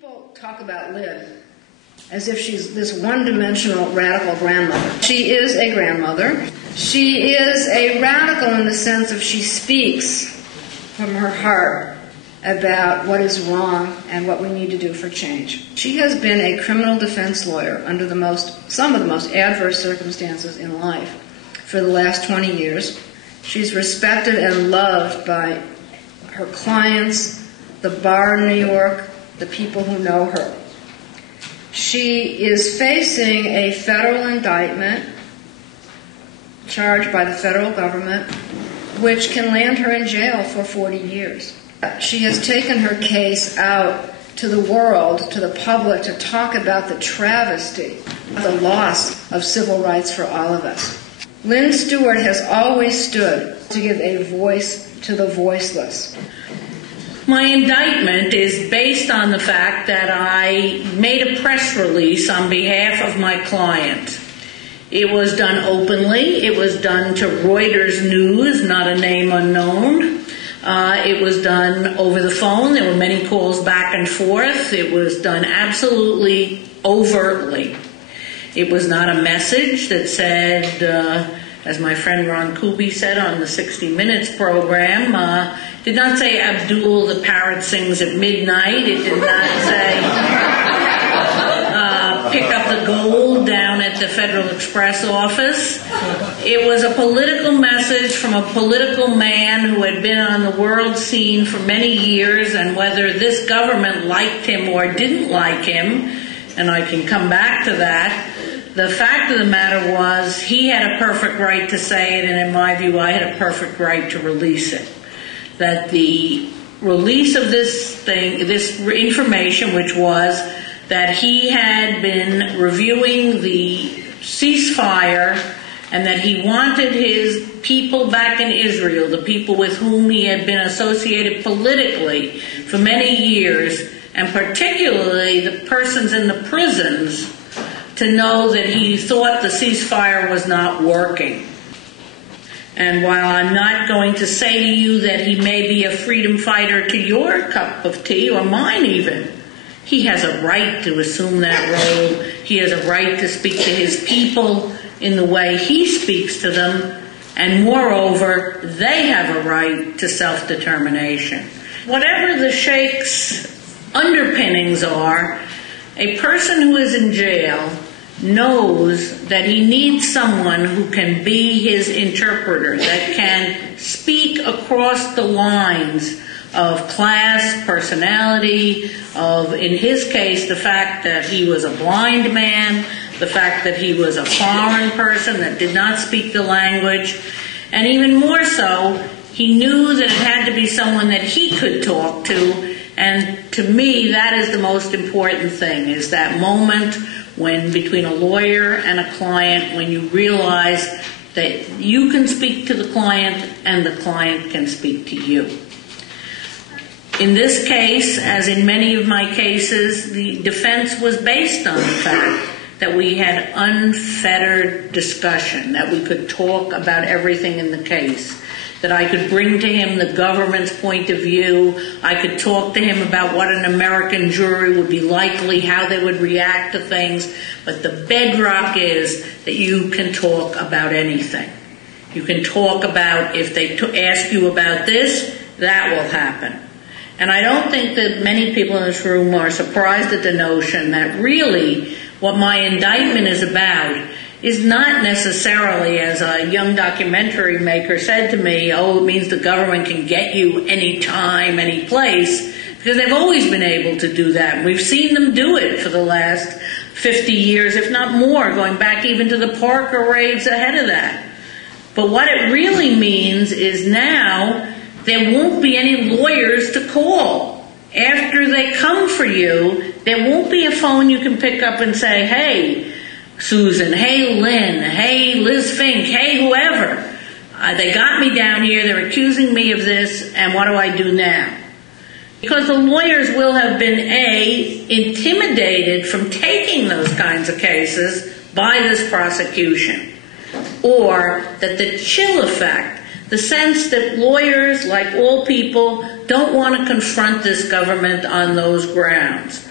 People talk about Lynn as if she's this one-dimensional radical grandmother. She is a grandmother. She is a radical in the sense of she speaks from her heart about what is wrong and what we need to do for change. She has been a criminal defense lawyer under some of the most adverse circumstances in life for the last 20 years. She's respected and loved by her clients, the bar in New York, the people who know her. She is facing a federal indictment charged by the federal government, which can land her in jail for 40 years. She has taken her case out to the world, to the public, to talk about the travesty, the loss of civil rights for all of us. Lynn Stewart has always stood to give a voice to the voiceless. My indictment is based on the fact that I made a press release on behalf of my client. It was done openly. It was done to Reuters News, not a name unknown. It was done over the phone. There were many calls back and forth. It was done absolutely overtly. It was not a message that said, as my friend Ron Kuby said on the 60 Minutes program, did not say Abdul the parrot sings at midnight. It did not say pick up the gold down at the Federal Express office. It was a political message from a political man who had been on the world scene for many years, and whether this government liked him or didn't like him, and I can come back to that, the fact of the matter was he had a perfect right to say it, and in my view I had a perfect right to release it. That the release of this information, which was that he had been reviewing the ceasefire and that he wanted his people back in Israel, the people with whom he had been associated politically for many years, and particularly the persons in the prisons, to know that he thought the ceasefire was not working. And while I'm not going to say to you that he may be a freedom fighter to your cup of tea, or mine even, he has a right to assume that role. He has a right to speak to his people in the way he speaks to them, and moreover, they have a right to self-determination. Whatever the Sheik's underpinnings are, a person who is in jail knows that he needs someone who can be his interpreter, that can speak across the lines of class, personality, of, in his case, the fact that he was a blind man, the fact that he was a foreign person that did not speak the language, and even more so, he knew that it had to be someone that he could talk to. And to me, that is the most important thing, is that moment when between a lawyer and a client, when you realize that you can speak to the client and the client can speak to you. In this case, as in many of my cases, the defense was based on the fact that we had unfettered discussion, that we could talk about everything in the case, that I could bring to him the government's point of view, I could talk to him about what an American jury would be likely, how they would react to things, but the bedrock is that you can talk about anything. You can talk about, if they ask you about this, that will happen. And I don't think that many people in this room are surprised at the notion that really what my indictment is about is not necessarily, as a young documentary maker said to me, oh, it means the government can get you any time, any place, because they've always been able to do that. We've seen them do it for the last 50 years, if not more, going back even to the Parker raids ahead of that. But what it really means is now there won't be any lawyers to call. After they come for you, there won't be a phone you can pick up and say, hey, Susan, hey, Lynn, hey, Liz Fink, hey, whoever. They got me down here, they're accusing me of this, and what do I do now? Because the lawyers will have been, A, intimidated from taking those kinds of cases by this prosecution, or that the chill effect, the sense that lawyers, like all people, don't want to confront this government on those grounds.